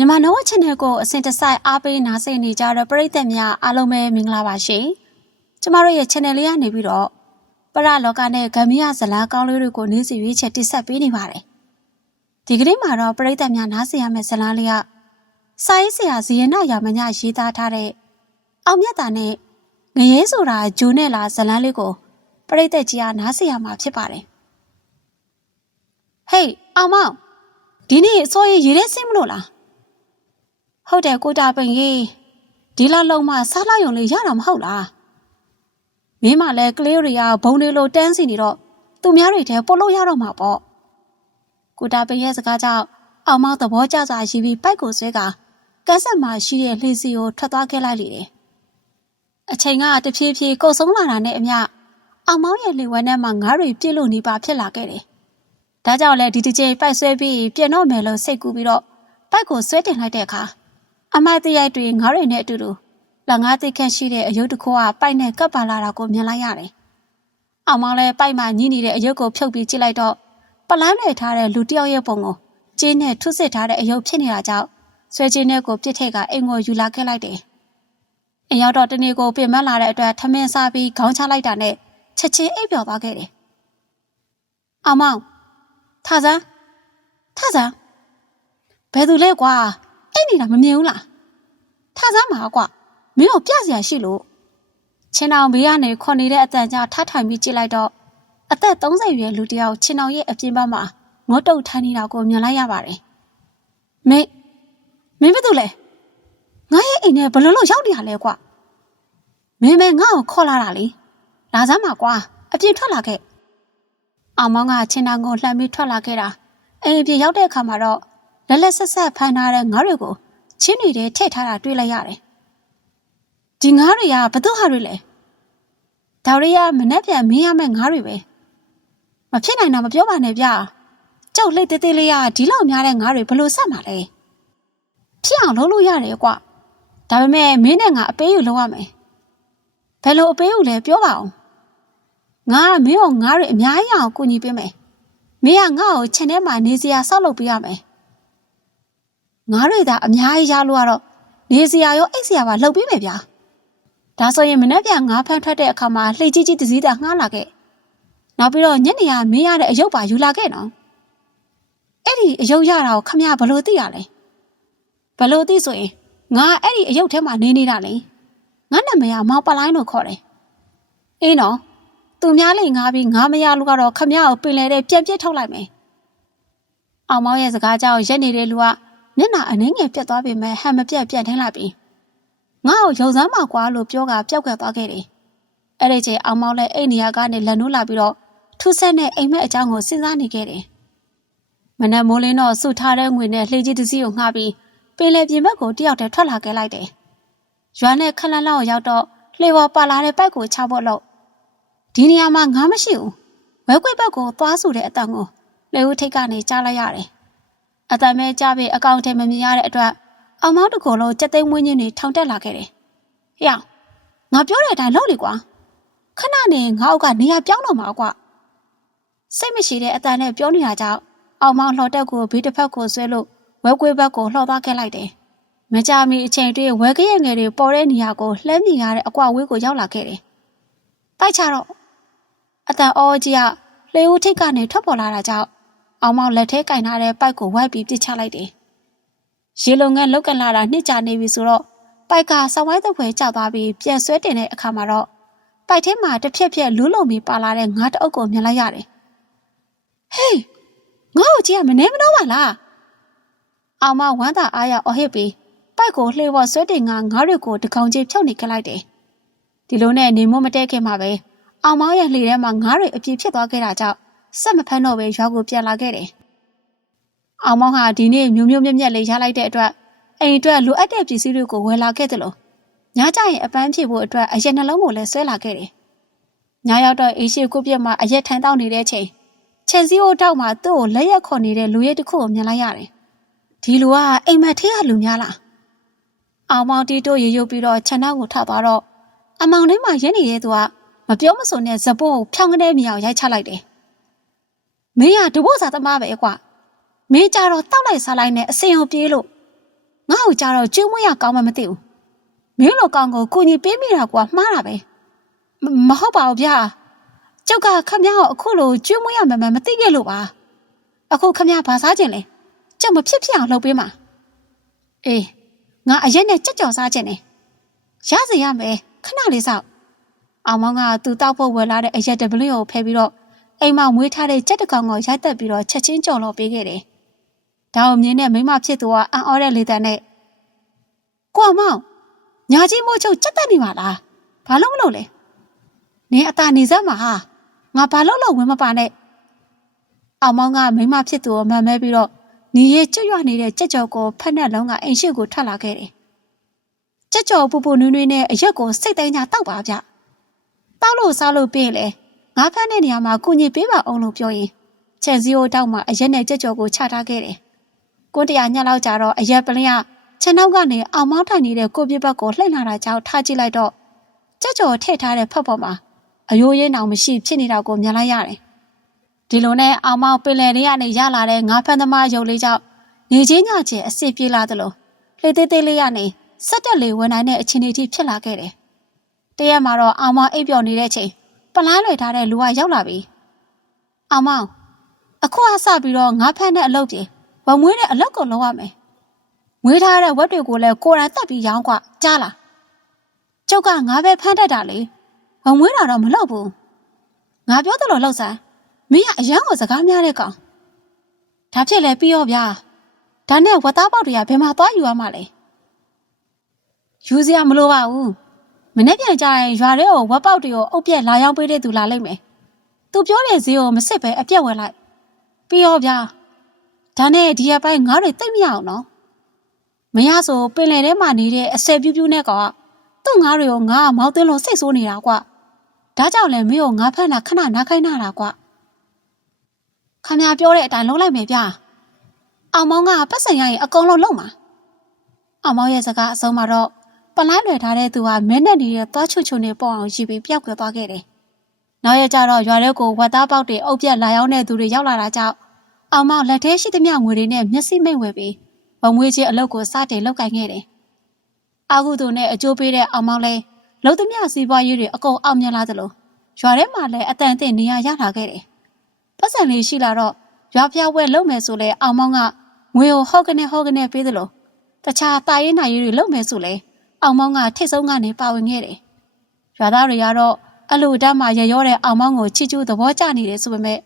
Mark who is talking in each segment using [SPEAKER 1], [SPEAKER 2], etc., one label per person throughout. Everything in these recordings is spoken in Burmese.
[SPEAKER 1] မြန်မာနော channel ကိုအစဉ်တစိုက်အားပေးနားဆင်နေကြတဲ့ပရိသတ်များအားလုံးပဲမင်္ဂလာပါရှင်။ကျမတို့ရဲ့ channel လေးကနေပြီးတော့ပရလောကနဲ့ဂမ်မီယာဇလာကောင်းလေးတွေကိုနေ့စဉ်ရွေးချက်တင်ဆက်ပေးနေပါတယ်။ဒီကနေ့မှာတော့ပရိသတ်များနားဆင်ရမယ့်ဇလာလေးကစာရေးဆရာဇီယနာရာမညရေးသားထားတဲ့အောင်မြတ်တာနဲ့ငရဲဆိုတာဂျိုနဲ့လာဇလန်းလေးကိုပရိသတ်ကြီးကနားဆင်ရမှာဖြစ်ပါတယ်။ဟေးအောင်မောင်ဒီနေ့အစိုးရရေးတဲ့စင်းမလို့လား။ ဟုတ်တယ်ကိုတာပင်ကြီးဒီလောက်လုံးမစားလိုက်ရုံလေးရတာမဟုတ်လားမင်းမလည်းကလေးတွေကဘုံတွေလိုတန်းစီနေတော့သူများတွေထဲပို့လို့ရတော့မှာပေါ့ကိုတာပင်ရဲ့စကားကြောင့်အောင်မောင်သဘောကျစွာရှိပြီးပိုက်ကိုဆွဲကကန်းဆက်မှာရှိတဲ့လှေစီကိုထွက်သွားခဲ့လိုက်လေတယ်အချိန်ကတဖြည်းဖြည်းကုတ်ဆုံးလာတာနဲ့အမျှအောင်မောင်ရဲ့လေဝဲထဲမှာငါးတွေပြည့်လို့နေပါဖြစ်လာခဲ့တယ်ဒါကြောင့်လည်းဒီတစ်ချိန်ပိုက်ဆွဲပြီးပြန်တော့မယ်လို့စိတ်ကူးပြီးတော့ပိုက်ကိုဆွဲတင်လိုက်တဲ့အခါ အမတ်တရိုက်တွေငါးတွေနဲ့အတူတူလငါးသိခန့်ရှိတဲ့အယုတ်တစ်ခုကပိုက်နဲ့ကပ်ပါလာတာကိုမြင်လိုက်ရတယ်။အောင်မောင်လည်းပိုက်မှညှိနေတဲ့အယုတ်ကိုဖြုတ်ပြီးကြည့်လိုက်တော့ပလန်းနဲ့ထားတဲ့လူတစ်ယောက်ရဲ့ပုံကိုကျင်းနဲ့ထုစစ်ထားတဲ့အယုတ်ဖြစ်နေတာကြောင့်ဆွဲကျင်းနဲ့ကိုပြစ်ထက်ကအိမ်ကိုယူလာခဲ့လိုက်တယ်။အရောက်တော့တနေ့ကိုပြင်မလာတဲ့အတွက်ထမင်းစားပြီးခေါင်းချလိုက်တာနဲ့ချက်ချင်းအိပ်ပျော်သွားခဲ့တယ်။အောင်မောင်ထဆန်းထဆန်းဘယ်သူလဲကွာ အိတ်နေတာမမြင်ဘူးလားထဆမ်းမှာကွမင်းတို့ပြစရာရှိလို့ချင်းအောင်ဘေးကနေခွန်နေတဲ့အတန်ကြာထထိုင်ပြီးကြည့်လိုက်တော့အသက်30ရွယ်လူတစ်ယောက်ချင်းအောင်ရဲ့အပြင်ဘက်မှာငေါတုတ်ထမ်းနေတာကိုမြင်လိုက်ရပါတယ်မင်းမင်းဘာလုပ်လဲငါရဲ့အိမ်ထဲဘယ်လိုလုပ်ရောက်နေရလဲကွမင်းမဲငါ့ကိုခေါ်လာတာလေလာစမ်းပါကွာအပြင်ထွက်လာခဲ့အောင်မောင်ကချင်းအောင်ကိုလှမ်းပြီးထွက်လာခဲ့တာအိမ်အပြင်ရောက်တဲ့အခါမှာတော့ လက်လက်ဆက်ဆက်ဖမ်းထားတဲ့ငါးတွေကိုချင်းတွေထဲထည့်ထားတာတွေ့လိုက်ရတယ်။ဒီငါးတွေကဘသူဟာတွေလဲ။ဒါရီကမနှက်ပြန်မင်းရမယ့်ငါးတွေပဲ။မဖြစ်နိုင်တော့မပြောပါနဲ့ဗျာ။ကြောက်လှိတ်သေးသေးလေးကဒီလောက်များတဲ့ငါးတွေဘလို့ဆက်မှာလဲ။ဖြစ်အောင်လုပ်လို့ရတယ်ကွ။ဒါပေမဲ့မင်းနဲ့ငါအပေးယူလုပ်ရမယ်။ဘယ်လိုအပေးယူလဲပြောပါအောင်။ငါကမင်းကိုငါးတွေအများကြီးအောင်ကူညီပေးမယ်။မင်းကငါ့ကိုခြံထဲမှာနေစရာဆောက်လုပ်ပေးရမယ်။ ငါးတွေသာအများကြီးရလို့ကတော့နေစရာရောအိတ်စရာပါလှုပ်ပေးမယ်ဗျာဒါဆိုရင်မနေ့ပြန်ငါးဖမ်းထွက်တဲ့အခါမှာလှိတ်ကြီးကြီးတစည်းသာငှားလာခဲ့နောက်ပြီးတော့ညနေကမင်းရတဲ့အယုတ်ပါယူလာခဲ့နော်အဲ့ဒီအယုတ်ရတာကိုခမရဘလို့သိရလဲဘလို့သိဆိုရင်ငါအဲ့ဒီအယုတ်ထဲမှာနေနေတာလေငါနာမည်ကမောင်ပလိုင်းလို့ခေါ်တယ်အေးနော်သူများလိန်ငါပြီးငါမရလို့ကတော့ခမရကိုပင်လေတဲ့ပြန်ပြစ်ထုတ်လိုက်မယ်အောင်မောင်ရဲ့စကားကြောင့်ရက်နေတဲ့လူက မျက်နှာအနှင်းငယ်ပြတ်သွားပေမဲ့ဟန်မပြတ်ပြတ်ထင်းလာပြီးငါ့ကိုရုံစမ်းပါကွာလို့ပြောကပျောက်ကသွားခဲ့တယ်။အဲ့ဒီချိန်အောင်မောင်းလည်းအိမ်နေရာကနေလက်နိုးလာပြီးတော့ထူးဆန်းတဲ့အိမ်မက်အကြောင်းကိုစဉ်းစားနေခဲ့တယ်။မနက်မိုးလင်းတော့စုထားတဲ့ငွေနဲ့လှေကြီးတစ်စီးကိုငှားပြီးပင်လယ်ပြင်ဘက်ကိုတယောက်တည်းထွက်လာခဲ့လိုက်တယ်။ရွာနဲ့ခလန်းလောက်ရောက်တော့လှေပေါ်ပါလာတဲ့ပိုက်ကိုချဖို့လို့ဒီနေရာမှာငါမရှိဘူး။ဝဲကွေဘက်ကိုသွားစုတဲ့အတန်ကိုလေဦးထိတ်ကနေကြားလိုက်ရတယ်။ အတမဲကြပြီးအကောင့်ထဲမမြင်ရတဲ့အတွက်အောင်မောင်းတကူလုံးစက်သိမ်းမွေးညင်းတွေထောင်တက်လာခဲ့တယ်။ဟေ့ငါပြောတဲ့အတိုင်းလုပ်လေကွာ။ခဏနေငါ့အောက်ကနေရာပြောင်းတော့မှာကွာ။စိတ်မရှိတဲ့အတန်နဲ့ပြောနေတာကြောင့်အောင်မောင်းလှော်တက်ကိုဘေးတစ်ဖက်ကိုဆွဲလို့ဝဲကွေးဘက်ကိုလှော်သွားခဲ့လိုက်တယ်။မကြမီအချိန်တည်းဝဲကရက်ငယ်တွေပေါ်တဲ့နေရာကိုလှမ်းမြင်ရတဲ့အကွာဝေးကိုရောက်လာခဲ့တယ်။ပိုက်ချတော့အတန်အောကြီးကလေဦးထိတ်ကနေထွက်ပေါ်လာတာကြောင့် အောင်မောင်လက်ထဲကင်ထားတဲ့ပိုက်ကိုဝိုက်ပြီးပစ်ချလိုက်တယ်။ရေလုံငန်းလောက်ကင်လာတာနှစ်ကြာနေပြီဆိုတော့ပိုက်ကစောင်းဝိုင်းသက်ဖွယ်ကျသွားပြီးပြန်ဆွဲတင်တဲ့အခါမှာတော့ပိုက်ထဲမှာတစ်ဖြက်ဖြက်လူးလုံပြီးပါလာတဲ့ငါးတအုပ်ကိုမြင်လိုက်ရတယ်။ဟေးငါ့ကိုကြည့်ရမနေမနှောပါလား။အောင်မဝမ်းသာအားရအော်ဟစ်ပြီးပိုက်ကိုလှေပေါ်ဆွဲတင်ကငါးတွေကိုတကောင်ကြီးဖြုတ်နေခဲ့လိုက်တယ်။ဒီလိုနဲ့နေမမတဲခင်မှာပဲအောင်မောင်ရဲ့လှေထဲမှာငါးတွေအပြည့်ဖြစ်သွားခဲ့တာကြောင့် စက်မဖမ်းတော့ပဲရွာကိုပြန်လာခဲ့တယ်။အောင်မောင်ဟာဒီနေ့မျိုးမျိုးမြက်မြက်လေးရလိုက်တဲ့အတွက်အိမ်အတွက်လိုအပ်တဲ့ပစ္စည်းတွေကိုဝယ်လာခဲ့တယ်လို့ညကြရင်အပန်းဖြေဖို့အတွက်အရက်နှလုံးကိုလည်းဆွဲလာခဲ့တယ်။ညရောက်တော့အေးရှိကိုပြက်မှာအရက်ထိုင်တောက်နေတဲ့ချိန်ခြေစည်းအိုးတောက်မှာသူ့ကိုလက်ရက်ခေါ်နေတဲ့လူရဲတစ်ခုကိုမြင်လိုက်ရတယ်။ဒီလူကအိမ်မက်ထေးရလူများလား။အောင်မောင်တီတိုးရေရုပ်ပြီးတော့ခြံနောက်ကိုထသွားတော့အမောင်ထဲမှာရက်နေတဲ့သူကမပြောမစုံတဲ့ဇပိုးကိုဖြောင်းကနေမြောင်ရိုက်ချလိုက်တယ်။ မင်းကတပုတ်စာသမားပဲကွာမင်းကြတော့တောက်လိုက်စားလိုက်နဲ့အစင်ကိုပြေးလို့ငါ့ကိုကြတော့ကျွေးမွေးရကောင်းမှမသိဘူးမင်းလိုကောင်ကိုကိုကြီးပေးမိတာကွာမှားတာပဲမဟုတ်ပါဘူးဗျာကျုပ်ကခမ ्या ကိုအခုလိုကျွေးမွေးရမှမသိခဲ့လို့ပါအခုခမ ्या ဘာစားခြင်းလဲကျုပ်မဖြစ်ဖြစ်အောင်လုပ်ပေးမှာအေးငါအရက်နဲ့ကြက်ကြော်စားခြင်းနဲ့ရစီရမယ်ခဏလေးစောက်အောင်မောင်ကသူတောက်ဖို့ဝယ်လာတဲ့အရက်တပလင်းကိုဖယ်ပြီးတော့ အိမ်မှာမွေးထားတဲ့ကြက်တကောင်ကိုရိုက်တက်ပြီးတော့ချက်ချင်းကြော်လို့ပေးခဲ့တယ်ဒါအောင်မြင်တဲ့မိမဖြစ်သူကအံ့ဩတဲ့လေတံနဲ့ကိုအမောင်ညာကြီးမိုးချုပ်ကြက်တက်နေပါလားဘာလို့မလုပ်လဲနင်းအตาနေစမ်းမှာဟာငါဘာလို့လို့ဝင်မပါနဲ့အောင်မောင်ကမိမဖြစ်သူကိုမှန်မဲပြီးတော့ညီရဲ့ကျွတ်ရွနေတဲ့ကြက်ကြော်ကိုဖက်နဲ့လုံးကအိမ်ရှိကိုထွက်လာခဲ့တယ်ကြက်ကြော်ပူပူနွေးနွေးနဲ့အရက်ကိုစိတ်တိုင်းကြတောက်ပါဗျတောက်လို့စားလို့ပြေးလေ ငါဖက်တဲ့နေရာမှာကုညစ်ပေးပါအောင်လို့ပြောရင်ချန်စီယိုတောက်မှာအရက်နဲ့ကြက်ကြော်ကိုချထားခဲ့တယ်ကိုတရားညက်လောက်ကြတော့အရက်ပလင်းကခြံနောက်ကနေအောင်မောင်းထိုင်နေတဲ့ကိုပြစ်ဘက်ကိုလှိမ့်လာတာကြောင့်ထားကြည့်လိုက်တော့ကြက်ကြော်ထည့်ထားတဲ့ဖက်ပေါ်မှာအယိုးရင်းအောင်မရှိဖြစ်နေတာကိုမြင်လိုက်ရတယ်ဒီလိုနဲ့အောင်မောင်းပင်လယ်တွေကနေရလာတဲ့ငါးဖန်သမားရုပ်လေးကြောင့်နေချင်းညချင်းအစ်စ်ပြေးလာသလိုလေသေးသေးလေးကနေစက်တက်လေးဝင်နိုင်တဲ့အခြေအနေထိဖြစ်လာခဲ့တယ်တရက်မှာတော့အောင်မောင်းအိပ်ပျော်နေတဲ့အချိန် ပလိုင်းလွယ်ထားတဲ့လူကရောက်လာပြီအောင်မောင်းအခုအဆပြီးတော့ငါးဖန်တဲ့အလုပ်ပြေဝမွေးတဲ့အလုပ်ကိုလုပ်ရမယ်မွေးထားတဲ့ဝက်တွေကိုလည်းကိုယ်တိုင်တက်ပြီးရောင်းกว่าကြားလားကျုပ်ကငါပဲဖမ်းတတ်တာလေဝမွေးတာတော့မလုပ်ဘူးငါပြောသလိုလုပ်စမ်းမင်းကအရန်ကိုစကားများတဲ့ကောင်ဒါဖြစ်လဲပြီးရောဗျာဒါနဲ့ဝတ်သားပေါက်တွေကဘယ်မှာသွားယူရမှာလဲယူစရာမလိုပါဘူး မနေ့ပြန်ကြရင်ရွာထဲကိုဝက်ပေါက်တွေကိုအုပ်ပြက်လာရောက်ပေးတဲ့သူလာလိမ့်မယ်သူပြောတဲ့ဈေးကိုမစစ်ပဲအပြက်ဝယ်လိုက်ပြီးရောဗျာဒါနဲ့ဒီရက်ပိုင်းငါးတွေတိတ်မရအောင်နော်မရဆိုပင်လယ်ထဲမှာနေတဲ့အဆယ်ပြူးပြူးနဲ့ကောင်ကသူ့ငါးတွေကိုငါကမောင်းသွင်းလို့စိတ်ဆိုးနေတာကွာဒါကြောင့်လဲမင်းကိုငါဖက်တာခဏနားခိုင်းနာတာကွာခမရပြောတဲ့အတိုင်းလုံးလိုက်မယ်ဗျာအောင်မောင်ကပတ်စံရရင်အကုန်လုံးလုံးမှာအောင်မောင်ရဲ့စကားအဆုံးမှာတော့ ပလိုင်းလွယ်ထားတဲ့သူကမင်းနဲ့နေတဲ့သွားချွတ်ချွတ်နေပေါ့အောင်ရှိပြီးပျောက်ကွယ်သွားခဲ့တယ်နောက်ရကြတော့ရွာထဲကိုဝတ်သားပေါက်တွေအုပ်ပြက်လာရောက်တဲ့သူတွေရောက်လာတာကြောင့်အောင်မောင်လက်ထဲရှိသမျှငွေတွေနဲ့မျက်စိမိတ်ဝယ်ပြီးဝမွေးချင်းအလုပ်ကိုစတင်လုပ်ကင်ခဲ့တယ်အာဟုသူနဲ့အကျိုးပေးတဲ့အောင်မောင်လည်းလုံသမျှစီးပွားရေးတွေအကုန်အောင်မြင်လာသလိုရွာထဲမှာလည်းအတန်အသင့်နေရာရလာခဲ့တယ်။ပတ်စံလေးရှိလာတော့ရွာဖျားဝဲလုပ်မယ်ဆိုလဲအောင်မောင်ကငွေကိုဟော့ကနေဟော့ကနေပေးသလိုတခြားတာရေးနိုင်ရေးတွေလုပ်မယ်ဆိုလဲ အောင်မောင်ကထိတ်ဆုံးကနေပါဝင်ခဲ့တယ်။ရွာသားတွေကတော့အလူတမ်းမှာရရောတဲ့အောင်မောင်ကိုချစ်ကျူးသဘောကျနေတယ်ဆိုပေမဲ့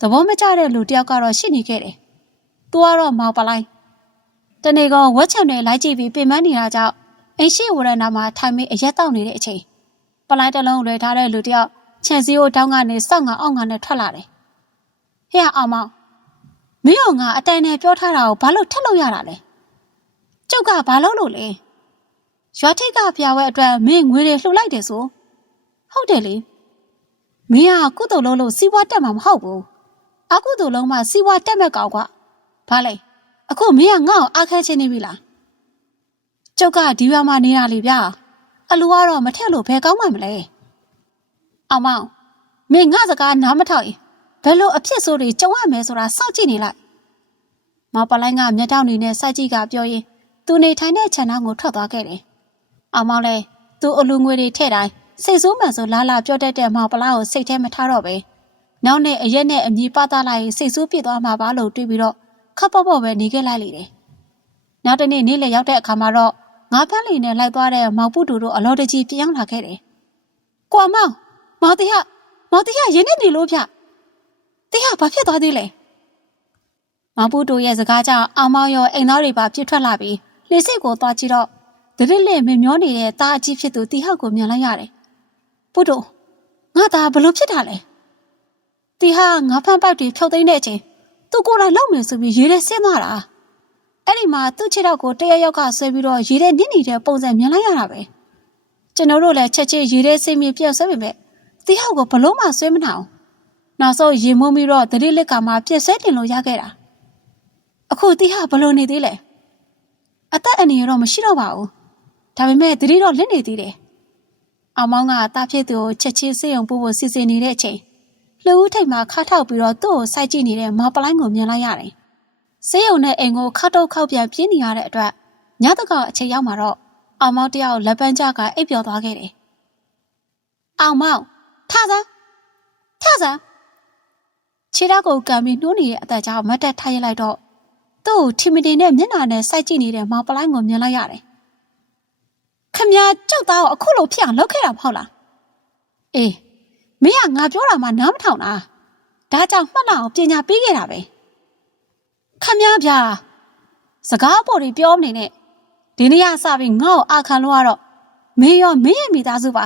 [SPEAKER 1] သဘောမကျတဲ့လူတယောက်ကတော့ရှိနေခဲ့တယ်။သူကတော့မောင်ပလိုက်တနေ့ကဝက်ချံတွေလိုက်ကြည့်ပြီးပြင်ပန်းနေတာကြောင့်အိမ်ရှိဝရဏမှာထိုင်ပြီးအရက်တောက်နေတဲ့အချိန်ပလိုက်တစ်လုံးလွယ်ထားတဲ့လူတယောက်ခြံစည်းကိုတောင်းကနေစောက်ငါအောက်ငါနဲ့ထွက်လာတယ်။ဟဲ့အောင်မောင်မင်းကငါအတန်နဲ့ပြောထားတာကိုဘာလို့ထက်လို့ရတာလဲ။ကျုပ်ကဘာလို့လို့လဲ။ ရွာထိတ်ကဖျားဝဲအတွက်မင်းငွေတွေလှူလိုက်တယ်ဆို။ဟုတ်တယ်လေ။မင်းကကုသိုလ်လုံးလို့စီးပွားတက်မှာမဟုတ်ဘူး။အကုသိုလ်လုံးမှစီးပွားတက်မဲ့ကောင်ကဘာလဲ။အခုမင်းကငါ့ကိုအားခဲချင်းနေပြီလား။ကျုပ်ကဒီဘက်မှာနေရလေဗျာ။အလူကတော့မထက်လို့ဘယ်ကောင်းမှမလဲ။အောင်မောင်မင်းငါစကားနားမထောက်ရင်ဘယ်လိုအဖြစ်ဆိုးတွေကြုံရမယ်ဆိုတာစောင့်ကြည့်နေလိုက်။မောင်ပလိုင်းကမျက်တောင်နေနဲ့စိုက်ကြည့်ကပြောရင်သူနေထိုင်တဲ့ခြံသားကိုထွက်သွားခဲ့တယ်။ အောင်မောင်လည်းသူ့အလူငွေတွေထည့်တိုင်းစိတ်ဆိုးမှန်ဆိုလာလာပြောတတ်တဲ့မောင်ပလားကိုစိတ်ထဲမထားတော့ပဲ။နောက်နဲ့အရက်နဲ့အမြည်ပသားလိုက်ရင်စိတ်ဆိုးပြစ်သွားမှာပါလို့တွေးပြီးတော့ခပ်ပေါ့ပေါ့ပဲနေခဲ့လိုက်လေတယ်။နောက်တနေ့နေ့လည်ရောက်တဲ့အခါမှာတော့ငါးဖမ်းလီနဲ့လိုက်သွားတဲ့မောင်ပုတူတို့အလောတကြီးပြောင်းလာခဲ့တယ်။ကွာမောင်မောင်တရားမောင်တရားရင်းနေနေလို့ဗျတရားဘာဖြစ်သွားသေးလဲမောင်ပုတူရဲ့စကားကြောင့်အောင်မောင်ရောအိမ်သားတွေပါပြစ်ထွက်လာပြီးလေစိတ်ကိုသွားကြည့်တော့ တရစ်လက်မမျောနေတဲ့တာအကြီးဖြစ်သူတီဟောက်ကိုမြင်လိုက်ရတယ်။ပုတူငါသားဘလို့ဖြစ်တာလဲ။တီဟာငါဖမ်းပိုက်တွေဖြုတ်သိမ်းတဲ့အချိန်သူကိုယ်တိုင်လောက်မယ်ဆိုပြီးရေထဲဆင်းသွားတာ။အဲ့ဒီမှာသူ့ခြေထောက်ကိုတရရောက်ကဆွဲပြီးတော့ရေထဲနစ်နေတဲ့ပုံစံမြင်လိုက်ရတာပဲ။ကျွန်တော်တို့လည်းချက်ချင်းရေထဲဆင်းပြီးပြက်ဆွဲပေမဲ့တီဟောက်ကိုဘလို့မှဆွဲမနာအောင်။နောက်ဆုံးရေမုံပြီးတော့တရစ်လက်ကမှပြက်ဆွဲတင်လို့ရခဲ့တာ။အခုတီဟာဘလို့နေသေးလဲ။အသက်အန္တရာယ်တော့မရှိတော့ပါဘူး။ ဒါပေမဲ့တတိတော့လက်နေသေးတယ်။အောင်မောင်းကတာဖြစ်သူကိုချက်ချင်းစေးုံပို့ဖို့စီစဉ်နေတဲ့အချိန်လှူဦးထိတ်မှာခါထောက်ပြီးတော့သူ့ကိုစိုက်ကြည့်နေတဲ့မော်ပလိုင်းကိုမြင်လိုက်ရတယ်။စေးုံနဲ့အိမ်ကိုခါတုတ်ခောက်ပြန်ပြင်းနေရတဲ့အတွက်ညတကအချိန်ရောက်မှာတော့အောင်မောင်တယောက်လက်ပန်းကျကအိပ်ပျော်သွားခဲ့တယ်။အောင်မောင်ထစမ်းထစမ်းခြေထောက်ကိုကံပြီးနှိုးနေတဲ့အသက်ကြောင့်မတ်တက်ထားရလိုက်တော့သူ့ကိုထီမီတင်နဲ့မျက်နှာနဲ့စိုက်ကြည့်နေတဲ့မောင်ပလိုင်းကိုမြင်လိုက်ရတယ်။ ခမညာကြောက်သားကိုအခုလိုဖြစ်အောင်လုပ်ခဲ့တာမဟုတ်လား။အေးမင်းကငါပြောတာမှနားမထောင်တာ။ဒါကြောင့်မှတ်လောက်အောင်ပညာပေးခဲ့တာပဲ။ခမညာဗျာစကားပေါ်တွေပြောမနေနဲ့ဒီနေ့ကစပြီးငါ့ကိုအာခံလို့ရတော့မင်းရောမင်းရဲ့မိသားစုပါ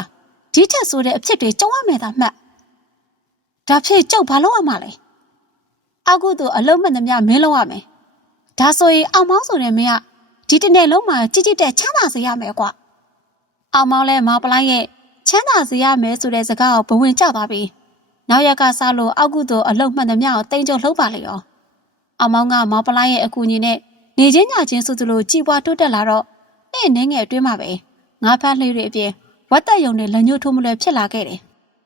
[SPEAKER 1] ဒီထက်ဆိုတဲ့အဖြစ်တွေကြုံရမယ်သာမှတ်ဒါဖြစ်ကျုပ်ဘာလုပ်ရမှာလဲအောက်ကုသို့အလုံးမဲ့သမျှမင်းလုပ်ရမယ်ဒါဆိုရင်အောင်မောင်းဆိုတဲ့မင်းကဒီတစ်နေ့လုံးမှာကြည်ကြည်တက်ချမ်းသာစေရမယ်ကွာ အောင်မောင်းလဲမောင်ပလိုင်းရဲ့ချမ်းသာစေရမယ်ဆိုတဲ့စကားကိုဘဝင်ကျသွားပြီးနောက်ရက်ကစလို့အောက်ကုသို့အလုံးမှန်သမျှကိုတင်ကြုံလှုပ်ပါလေရောအောင်မောင်းကမောင်ပလိုင်းရဲ့အကူအညီနဲ့နေချင်းညချင်းဆိုသလိုကြည်ပွားတိုးတက်လာတော့နေ့နှင်းငယ်အတွင်းမှာပဲငါးဖမ်းလှေတွေအပြင်ဝတ်တက်ယုံနဲ့လက်ညှိုးထိုးမလွယ်ဖြစ်လာခဲ့တယ်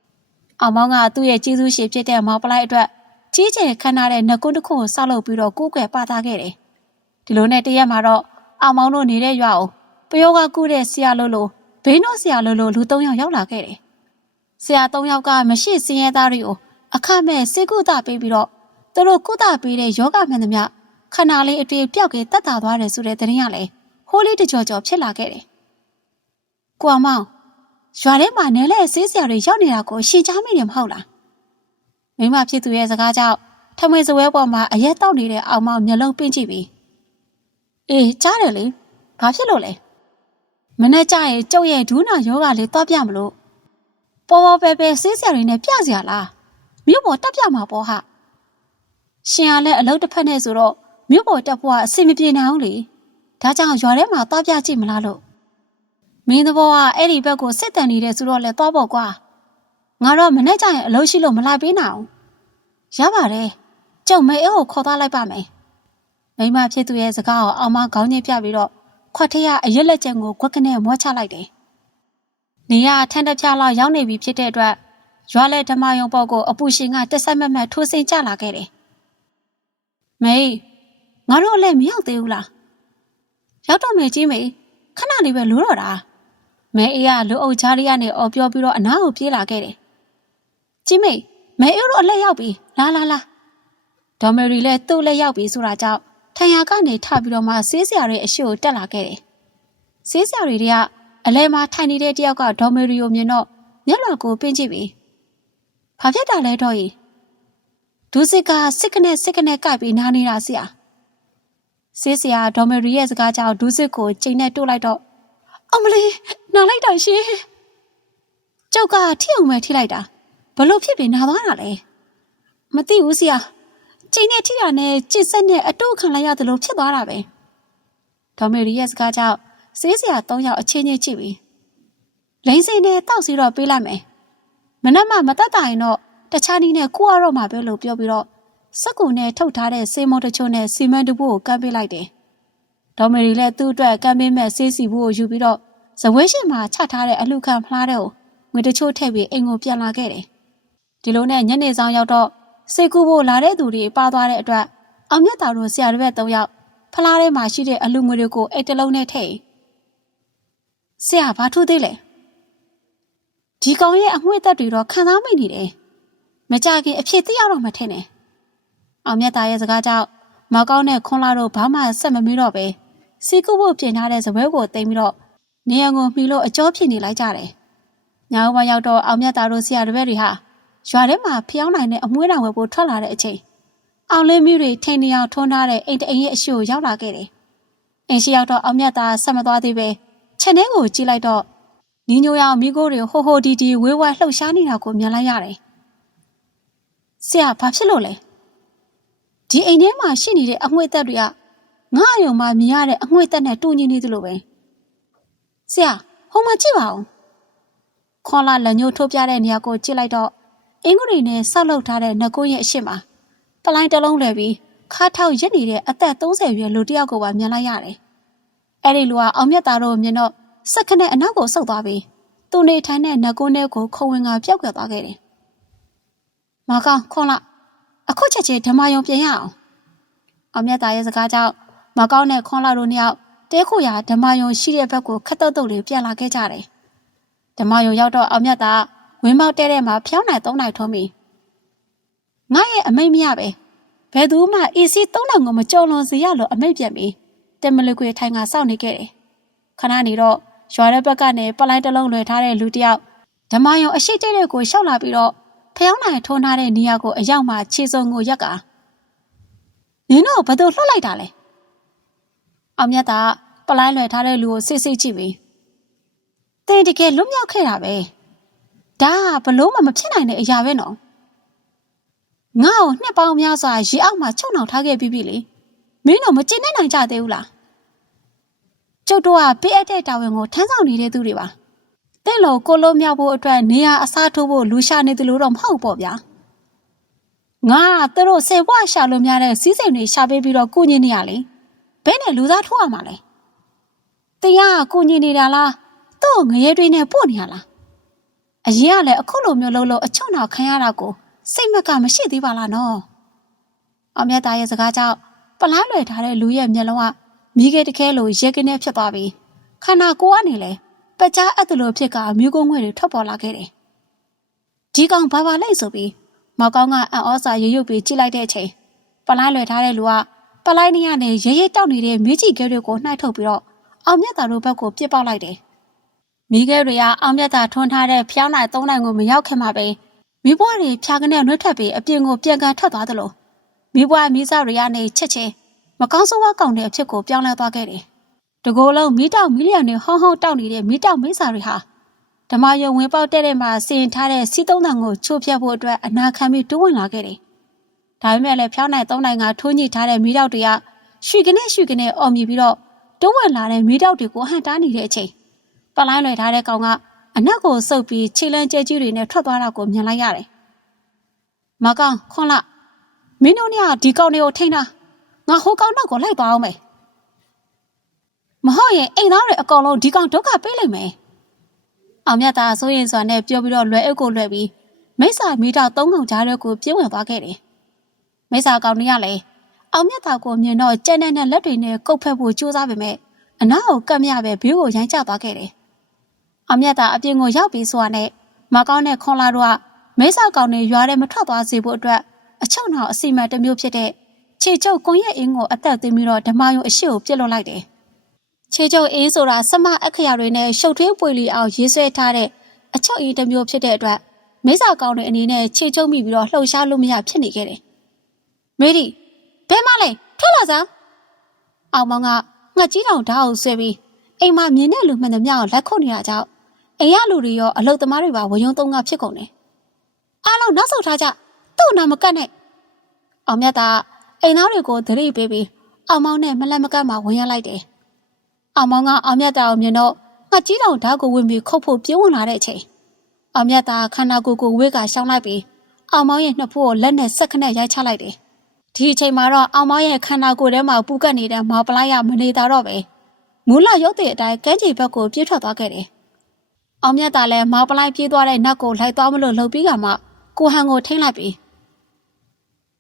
[SPEAKER 1] ။အောင်မောင်းကသူ့ရဲ့ကျေးဇူးရှင်ဖြစ်တဲ့မောင်ပလိုက်အတွက်ကြီးကျယ်ခမ်းနားတဲ့နှကုန်းတစ်ခုကိုဆောက်လုပ်ပြီးတော့ကိုးကွယ်ပါသားခဲ့တယ်။ဒီလိုနဲ့တရက်မှာတော့အောင်မောင်းတို့နေတဲ့ရွာကိုပယောကကူးတဲ့ဆရာလိုလို ဘေးနို့ဆရာလိုလိုလူ၃ယောက်ရောက်လာခဲ့တယ်။ဆရာ၃ယောက်ကမရှိစင်းရဲသားတွေကိုအခမဲ့စေကုသပေးပြီးတော့သူတို့ကုသပေးတဲ့ယောဂမှန်သမျှခဏလေးအတွေ့ပြောက်ကတက်တာသွားတယ်ဆိုတဲ့သတင်းကလည်းဟိုးလေးတကြော်ကြော်ဖြစ်လာခဲ့တယ်။ကိုအမောင်ရွာထဲမှာနဲလဲဆေးဆရာတွေရောက်နေတာကိုရှင်းချမိတယ်မဟုတ်လား။မိမဖြစ်သူရဲ့စကားကြောင့်ထမွေစပွဲပေါ်မှာအရက်တောက်နေတဲ့အောင်မောင်မျက်လုံးပင့်ကြည့်ပြီးအေးကြားတယ်လေ။ဘာဖြစ်လို့လဲ။ မနေ့ကျရင်ကျုပ်ရဲ့ဒူးနာယောဂလေးသွားပြမလို့ပေါ်ပေါ်ပဲပဲဆေးဆရာတွေနဲ့ပြစရာလား။မြို့ပေါ်တက်ပြမှာပေါ့ဟာ။ရှင်ကလည်းအလုပ်တစ်ဖက်နဲ့ဆိုတော့မြို့ပေါ်တက်ဖို့ကအဆင်မပြေနိုင်ဘူးလေဒါကြောင့်ရွာထဲမှာသွားပြကြည့်မလားလို့မင်းသဘောကအဲ့ဒီဘက်ကိုစစ်တန်နေတဲ့ဆိုတော့လဲသွားပေါ့ကွာငါတော့မနေ့ကျရင်အလုပ်ရှိလို့မလိုက်ပေးနိုင်အောင်ရပါတယ်ကျုံမဲအိုးကိုခေါ်သွားလိုက်ပါမယ်မိမဖြစ်သူရဲ့စကားကိုအောင်မခေါင်းညှိပြပြီးတော့ ခွက်ထရအရက်လက်ကျန်ကိုခွက်ကနေမွှချလိုက်တယ်နေရထန်တပြားလောက်ရောက်နေပြီဖြစ်တဲ့အတွက်ရွာလဲဓမ္မယုံပေါ်ကိုအပူရှင်ကတက်ဆက်မက်မက်ထိုးစင်ကြလာခဲ့တယ်မေးငါတို့အလဲမရောက်သေးဘူးလားရောက်တော့မယ်ကြီးမေခဏလေးပဲလိုတော့တာမဲအေးကလူအုပ်ချားလေးကနေအော်ပြောပြီးတော့အနားကိုပြေးလာခဲ့တယ်ကြီးမေမဲအေးတို့အလဲရောက်ပြီလာလာလာဒေါ်မယ်ရီလည်းသူ့လက်ရောက်ပြီဆိုတာကြောင့် ထန်ရကနေထပြီးတော့မှဆေးစရာတွေအရှိကိုတက်လာခဲ့တယ်ဆေးစရာတွေကအလဲမှာထိုင်နေတဲ့တယောက်ကဒေါ်မယ်ရီကိုမြင်တော့မျက်လွန်ကိုပင်းကြည့်ပြီးဘာဖြစ်တာလဲတော့ကြီးဒူးစစ်ကစစ်ကနေစစ်ကနေကြိုက်ပြီးနားနေတာဆရာဆေးဆရာဒေါ်မယ်ရီရဲ့စကားကြောင့်ဒူးစစ်ကိုချိန်နဲ့တိုးလိုက်တော့အမလေးနားလိုက်တာရှင်ကျုပ်ကထိအောင်ပဲထိလိုက်တာဘလို့ဖြစ်ပြီးနာသွားတာလဲမသိဘူးဆရာ ချိန်နဲ့ထိတာနဲ့ကြစ်ဆက်နဲ့အတုခံလိုက်ရတယ်လို့ဖြစ်သွားတာပဲဒေါ်မယ်ရီရဲ့စကားကြောင့်ဆေးဆရာ၃ယောက်အချင်းချင်းကြည့်ပြီးလိန်စိန်နဲ့တောက်စီတော့ပေးလိုက်မယ်မနက်မှမတက်တာရင်တော့တခြားနည်းနဲ့ကိုရတော့မှာပဲလို့ပြောပြီးတော့စက်ကူနဲ့ထုတ်ထားတဲ့ဆေးမုံတချို့နဲ့စီမံတပူကိုကပ်ပေးလိုက်တယ်။ဒေါ်မရီလည်းသူ့အတွက်ကပ်ပေးမဲ့ဆေးစီဘူးကိုယူပြီးတော့ဇဝဲရှင်မှာချထားတဲ့အလူခံဖလားတဲ့ကိုငွေတချို့ထည့်ပြီးအိမ်ကိုပြန်လာခဲ့တယ်။ဒီလိုနဲ့ညနေဆောင်ရောက်တော့ စေကူဖို့လာတဲ့သူတွေပါသွားတဲ့အတွက်အောင်မြတ်တာတို့ဆရာတစ်ပည့်၃ယောက်ဖလားထဲမှာရှိတဲ့အလူငွေတွေကိုအိတ်တလုံးနဲ့ထည့်ဆရာဘာထူးသေးလဲဒီကောင်ရဲ့အငွေ့သက်တွေတော့ခံစားမိနေတယ်မကြခင်အဖြစ်သိရတော့မှထင်တယ်အောင်မြတ်သားရဲ့စကားကြောင့်မောက်ကောင်းနဲ့ခွန်လာတို့ဘာမှဆက်မမီတော့ပဲစီကုဖို့ပြင်ထားတဲ့ဇပွဲကိုတင်ပြီးတော့နေရန်ကိုမှီလို့အကျော်ဖြစ်နေလိုက်ကြတယ်။ညောင်ဝမ်းရောက်တော့အောင်မြတ်သားတို့ဆရာတပည့်တွေဟာ ရွာထဲမှာဖျောင်းနိုင်တဲ့အမွှေးတော်ဝယ်ဖို့ထွက်လာတဲ့အချိန်အောင်လင်းမီးတွေထိန်နေအောင်ထွန်းထားတဲ့အိမ်တအိမ်ရဲ့အရှိကိုရောက်လာခဲ့တယ်။အိမ်ရှိရောက်တော့အောင်မြတ်သားဆက်မသွားသေးပဲခြံထဲကိုကြည့်လိုက်တော့နီညိုရောင်မိကိုတွေဟိုဟိုဒီဒီဝေးဝါလှုပ်ရှားနေတာကိုမြင်လိုက်ရတယ်။ဆရာဘာဖြစ်လို့လဲ။ဒီအိမ်ထဲမှာရှိနေတဲ့အငွေ့သက်တွေကငါအယုံမှာမြင်ရတဲ့အငွေ့သက်နဲ့တူညီနေသလိုပဲဆရာဟိုမှာကြည့်ပါဦးခွန်လာလက်ညှိုးထိုးပြတဲ့နေရာကိုကြည့်လိုက်တော့ အင်္ဂရိနဲ့ဆောက်လုပ်ထားတဲ့နှကုန်းရဲ့အရှိမပလိုင်းတစ်လုံးလဲပြီးခါထောက်ရစ်နေတဲ့အသက်30ရွယ်လူတစ်ယောက်ကိုပါမြင်လိုက်ရတယ်အဲ့ဒီလူကအောင်မြတ်သားတို့မြင်တော့စက္ကနဲ့အနောက်ကိုဆုတ်သွားပြီးသူနေထိုင်တဲ့နှကုန်းထဲကိုခုံဝင်ကပြောက်ကွယ်သွားခဲ့တယ်မကောင်ခွန်လာအခုချက်ချင်းဓမ္မယုံပြင်ရအောင်အောင်မြတ်သားရဲ့စကားကြောင့်မကောင်းတဲ့ခွန်လာတို့နှစ်ယောက်တဲခိုရာဓမ္မယုံရှိတဲ့ဘက်ကိုခက်တုတ်တုတ်လေးပြန်လာခဲ့ကြတယ်ဓမ္မယုံရောက်တော့အောင်မြတ်သား ဝင်းမောက်တဲထဲမှာဖျောင်းနိုင်သုံးနိုင်ထုံးပြီငါရဲ့အမိတ်မရပဲဘယ်သူမှအေစီသုံးနိုင်ကိုမကြုံလွန်စေရလို့အမိတ်ပြန်ပြီတင်မလခွေထိုင်ကစောင့်နေခဲ့တယ်ခဏနေတော့ရွာတဲ့ဘက်ကနေပလိုက်တစ်လုံးလွယ်ထားတဲ့လူတစ်ယောက်ဓမ္မယုံအရှိကျတဲ့ကိုရှောက်လာပြီးတော့ဖျောင်းနိုင်ထုံးထားတဲ့နေရာကိုအရောက်မှခြေစုံကိုရက်ကနင်တို့ဘယ်သူလှုပ်လိုက်တာလဲအောင်မြတ်သားပလိုက်လွယ်ထားတဲ့လူကိုစစ်စစ်ကြည့်ပြီးတင်တကယ်လွတ်မြောက်ခဲ့တာပဲ ဒါကဘလို့မှမဖြစ်နိုင်တဲ့အရာပဲနော်ငါ့ကိုနှစ်ပေါင်းများစွာရေအောက်မှာချုပ်နှောင်ထားခဲ့ပြီးပြီလေမင်းတို့မကျင်နိုင်ကြသေးဘူးလားကျုပ်တို့ကပေးအပ်တဲ့တာဝန်ကိုထမ်းဆောင်နေတဲ့သူတွေပါတဲ့လို့ကိုလုံးမြောက်ဖို့အတွက်နေရာအစားထိုးဖို့လူရှာနေတယ်လို့တော့မဟုတ်ပေါ့ဗျာငါကသူတို့စေဘွားရှာလို့များတဲ့စီးစိမ်တွေရှာပေးပြီးတော့ကုညင်းနေရလေဘယ်နဲ့လူသားထိုးရမှာလဲတရားကကုညင်းနေတာလားသူ့ကိုငရဲတွေနဲ့ပို့နေရလား အရင်ကလည်းအခုလိုမျိုးလုံးလုံးအချုံနောက်ခံရတာကိုစိတ်မကမရှိသေးပါလားနော်အောင်မြတ်သားရဲ့စကားကြောင့်ပလားလွယ်ထားတဲ့လူရဲ့မျက်လုံးကမိခဲတခဲလိုရဲကနေဖြစ်သွားပြီးခန္ဓာကိုယ်ကနေလည်းပကြားအပ်သလိုဖြစ်ကအမျိုးကုန်းငွေတွေထွက်ပေါ်လာခဲ့တယ်ဒီကောင်ဘာပါလိုက်ဆိုပြီးမောက်ကောင်းကအံ့ဩစာရွရွပြီးကြည့်လိုက်တဲ့အချိန်ပလားလွယ်ထားတဲ့လူကပလိုက်နေရနဲ့ရဲရဲတောက်နေတဲ့မိကြီးခဲတွေကိုနှိုက်ထုတ်ပြီးတော့အောင်မြတ်သားတို့ဘက်ကိုပြစ်ပေါက်လိုက်တယ် မိခဲတွေကအောင်မြတ်သားထွန်းထားတဲ့ဖျောင်းနိုင်သုံးနိုင်ကိုမရောက်ခင်မှာပဲမိဘွားတွေဖြာကနေနှွှက်ထပ်ပြီးအပြင်ကိုပြန်ကန်ထွက်သွားသလိုမိဘွားမိစားတွေကနေချက်ချင်းမကောင်းဆိုးဝါးကောင်တဲ့အဖြစ်ကိုပြောင်းလဲသွားခဲ့တယ်။တကိုယ်လုံးမိတောက်မီလီယံနဲ့ဟောင်းဟောင်းတောက်နေတဲ့မိတောက်မိစားတွေဟာဓမ္မယုံဝင်ပေါက်တဲ့တဲ့မှာစီရင်ထားတဲ့စီးသုံးတန်ကိုချိုးဖျက်ဖို့အတွက်အနာခံပြီးတိုးဝင်လာခဲ့တယ်။ဒါပေမဲ့လည်းဖျောင်းနိုင်သုံးနိုင်ကထိုးညှိထားတဲ့မိတောက်တွေကရွှေကနေရွှေကနေအော်မြည်ပြီးတော့တိုးဝင်လာတဲ့မိတောက်တွေကိုဟန်တားနေတဲ့အချိန် ပလိုင်းလွယ်ထားတဲ့ကောင်ကအနက်ကိုစုပ်ပြီးခြေလန်းကျဲကြီးတွေနဲ့ထွက်သွားတာကိုမြင်လိုက်ရတယ်။မကောင်ခွန်လာမင်းတို့ညဒီကောင်တွေကိုထိန်းတာငါဟိုကောင်နောက်ကိုလိုက်သွားအောင်မယ်။မဟုတ်ရင်အိမ်သားတွေအကောင်လုံးဒီကောင်ဒုက္ခပေးလိုက်မယ်။အောင်မြတ်သားစိုးရင်စွာနဲ့ပြောပြီးတော့လွယ်အုပ်ကိုလွယ်ပြီးမိစ္ဆာမီတာ၃ကောင်ကြားတဲ့ကိုပြင်းဝင်သွားခဲ့တယ်။မိစ္ဆာကောင်တွေကလည်းအောင်မြတ်သားကိုမြင်တော့ကြက်နဲ့နဲ့လက်တွေနဲ့ကုတ်ဖက်ဖို့ကြိုးစားပေမဲ့အနားကိုကပ်မြပဲဘေးကိုရိုင်းကျသွားခဲ့တယ်။ အောင်မြတ်သားအပြင်ကိုရောက်ပြီးဆိုတာနဲ့မကောင်းတဲ့ခွန်လာတို့ကမိစ္ဆာကောင်တွေရွာထဲမထွက်သွားစေဖို့အတွက်အချုံနောက်အစီမံတစ်မျိုးဖြစ်တဲ့ခြေကျုပ်ကွန်ရက်အင်းကိုအသက်သွင်းပြီးတော့ဓမ္မယုံအရှိကိုပြစ်လွတ်လိုက်တယ်။ခြေကျုပ်အင်းဆိုတာစမအခရာတွေနဲ့ရှုပ်ထွေးပွေလီအောင်ရေးဆွဲထားတဲ့အချုပ်အင်းတစ်မျိုးဖြစ်တဲ့အတွက်မိစ္ဆာကောင်တွေအနေနဲ့ခြေကျုပ်မိပြီးတော့လှုပ်ရှားလို့မရဖြစ်နေခဲ့တယ်။မေဒီဘဲမလဲထွက်လာစမ်းအောင်မောင်ကငှက်ကြီးတောင်ဓာတ်အောင်ဆွဲပြီးအိမ်မှာမြင်တဲ့လူမှန်သမျှကိုလက်ခုပ်နေတာကြောင့် အိမ်ရလူတွေရောအလုတ်သမားတွေပါဝယုံသုံးကဖြစ်ကုန်တယ်။အားလုံးနောက်ဆုတ်ထားကြသူ့နာမကတ်နဲ့အောင်မြတ်သားအိမ်သားတွေကိုသတိပေးပြီးအောင်မောင်နဲ့မလက်မကတ်မှဝင်ရလိုက်တယ်။အောင်မောင်ကအောင်မြတ်သားကိုမြင်တော့ငှက်ကြီးတောင်ဓာတ်ကိုဝင်ပြီးခုတ်ဖို့ပြင်းဝင်လာတဲ့အချိန်အောင်မြတ်သားခန္ဓာကိုယ်ကိုဝေးကရှောင်းလိုက်ပြီးအောင်မောင်ရဲ့နှစ်ဖူးကိုလက်နဲ့ဆက်ခနဲ့ရိုက်ချလိုက်တယ်။ဒီအချိန်မှာတော့အောင်မောင်ရဲ့ခန္ဓာကိုယ်ထဲမှာပူကတ်နေတဲ့မော်ပလိုက်ရမနေတာတော့ပဲမူလရုပ်တဲ့အတိုင်းကမ်းခြေဘက်ကိုပြေးထွက်သွားခဲ့တယ်။ အောင်မြတ်သားလည်းမော်ပလိုက်ပြေးသွားတဲ့နောက်ကိုလိုက်သွားမလို့လှုပ်ပြီးကမှကိုဟန်ကိုထိမ့်လိုက်ပြီး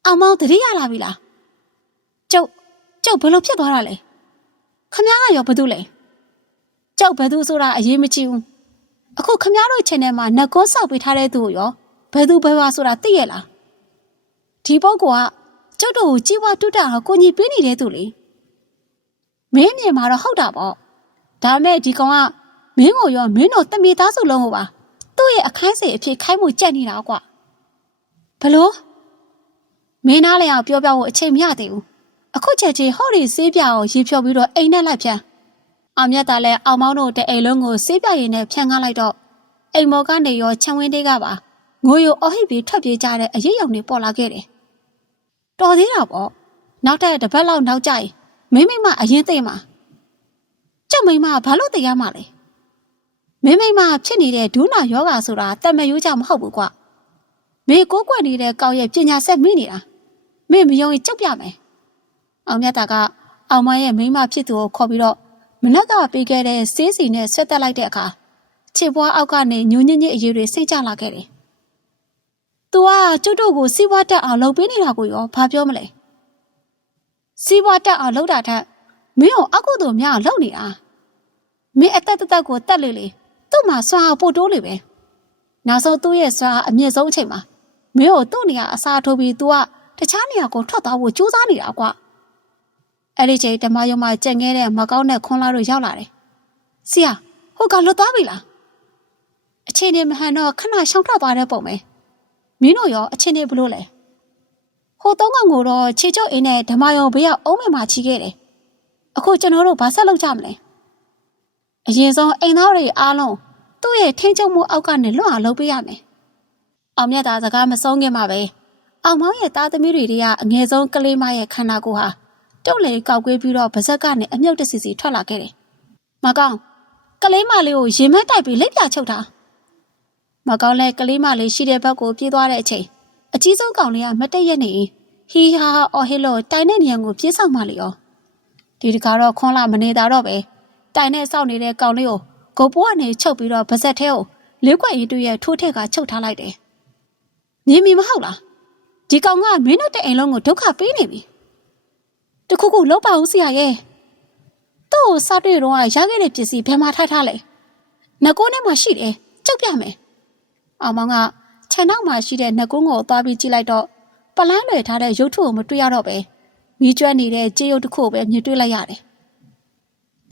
[SPEAKER 1] အောင်မောင်တတိရလာပြီလားကျုပ်ကျုပ်ဘယ်လိုဖြစ်သွားတာလဲခမ ्या ကရောဘာတူလဲကျုပ်ဘယ်သူဆိုတာအရေးမကြီးဘူးအခုခမ ्या တို့ channel မှာနှကောဆောက်ပေးထားတဲ့သူကိုရောဘယ်သူဘယ်ဝါဆိုတာသိရလားဒီပုဂ္ဂိုလ်ကကျုပ်တို့ကိုကြီးပွားတုတ္တအောင်ကိုကြီးပေးနေတဲ့သူလေမင်းမြင်မှာတော့ဟုတ်တာပေါ့ဒါမဲ့ဒီကောင်က မင်းကိုရောမင်းတို့တမိသားစုလုံးကိုပါသူ့ရဲ့အခိုင်းစေအဖြစ်ခိုင်းမှုကြက်နေတာကွာဘလို့မင်းသားလည်းအောင်ပြောပြဖို့အချိန်မရသေးဘူးအခုချက်ချင်းဟော်ရီဆေးပြအောင်ရေဖြောပြီးတော့အိမ်နဲ့လိုက်ဖြန်းအောင်မြတ်သားလည်းအောင်မောင်းတို့တဲ့အိမ်လုံးကိုဆေးပြရည်နဲ့ဖြန်းကားလိုက်တော့အိမ်မော်ကနေရောခြံဝင်းတေးကပါငိုယိုအော်ဟစ်ပြီးထွက်ပြေးကြတဲ့အရေးရောင်တွေပေါ်လာခဲ့တယ်တော်သေးတာပေါ့နောက်ထပ်တစ်ပတ်လောက်နောက်ကျရင်မိမိမအရင်သိမှာကျုပ်မိမဘာလို့သိရမှာလဲ မိမိမဖြစ်နေတဲ့ဒူးနာယောဂါဆိုတာတက်မရိုးကြမဟုတ်ဘူးကွာမေကိုကွက်နေတဲ့ကောက်ရဲ့ပညာဆက်မိနေတာမေမယုံရင်ကြုတ်ပြမယ်အောင်မြတ်တာကအောင်မရဲ့မိမဖြစ်သူကိုခေါ်ပြီးတော့မနက်ကပေးခဲ့တဲ့ဆေးစီနဲ့ဆွတ်တက်လိုက်တဲ့အခါခြေပွားအောက်ကနေညူညံ့ညံ့အရေးတွေစိတ်ကြလာခဲ့တယ်။ "तू ကကျွတ်တို့ကိုစီးပွားတက်အောင်လုပ်ပေးနေတာကိုရောဘာပြောမလဲ။စီးပွားတက်အောင်လုပ်တာထက်မင်းကိုအကုသို့များလုပ်နေတာမင်းအသက်သက်သက်ကိုတက်လေလေ သူ့မှာစွမ်းအားပို့တိုးလေပဲနောက်ဆုံးသူ့ရဲ့စွမ်းအားအမြင့်ဆုံးအချိန်မှာမင်းကိုသူ့နေရာအစားထိုးပြီး तू ကတခြားနေရာကိုထွက်သွားဖို့ကြိုးစားနေတာကွာအဲ့ဒီချိန်ဓမ္မယုံမှာကြက်ငဲတဲ့မကောင်းတဲ့ခွန်လာတို့ရောက်လာတယ်ဆရာဟိုကလွတ်သွားပြီလားအချိန်နေမဟန်တော့ခဏရှောင်ထွက်သွားတဲ့ပုံပဲမင်းတို့ရောအချိန်နေဘလို့လဲဟိုသုံးကောင်ကိုတော့ခြေကျုပ်အင်းနဲ့ဓမ္မယုံဘေးရောက်အုံးမဲ့မှာချီခဲ့တယ်အခုကျွန်တော်တို့ဘာဆက်လုပ်ကြမလဲ အရင်ဆုံးအိမ်သားတွေအားလုံးသူ့ရဲ့ထင်းကျုံမှုအောက်ကနေလွတ်အောင်လုပ်ပေးရမယ်အောင်မြတ်သားစကားမဆုံးခင်မှာပဲအောင်မောင်ရဲ့သားသမီးတွေတည်းကအငယ်ဆုံးကလေးမရဲ့ခန္ဓာကိုယ်ဟာတုတ်လေကောက်ကွေးပြီးတော့ဗဇက်ကနေအမြုပ်တစီစီထွက်လာခဲ့တယ်မကောင်းကလေးမလေးကိုရင်မက်တိုက်ပြီးလက်ပြချုပ်တာမကောင်းလဲကလေးမလေးရှိတဲ့ဘက်ကိုပြေးသွားတဲ့အချိန်အကြီးဆုံးကောင်လေးကမတည့်ရက်နေဟီဟာဟာအော်ဟစ်လို့တိုင်တဲ့နေရာကိုပြေးဆောင်မှလေရောဒီတကားတော့ခွန်လာမနေတာတော့ပဲ တိုင်နဲ့စောက်နေတဲ့ကောင်လေးကိုကိုပိုးကနေချုပ်ပြီးတော့ဗဇက်ထဲကိုလေးခွက်ရီတူရဲ့ထိုးထက်ကချုပ်ထားလိုက်တယ်မြင်မီမဟုတ်လားဒီကောင်ကမင်းတို့တဲ့အိမ်လုံးကိုဒုက္ခပေးနေပြီတခုခုလောက်ပါဦးဆရာရဲ့သူ့ကိုစတွေ့တော့ရခဲ့တဲ့ပစ္စည်းဘယ်မှာထားထားလဲငကိုးထဲမှာရှိတယ်ကျုပ်ပြမယ်အောင်မောင်ကခြံနောက်မှာရှိတဲ့ငကုန်းကိုသွားပြီးကြည့်လိုက်တော့ပလန်းလွယ်ထားတဲ့ရုပ်ထုကိုမတွေ့ရတော့ပဲမိကျွမ်းနေတဲ့ကြေးရုပ်တစ်ခုကိုပဲမြင်တွေ့လိုက်ရတယ်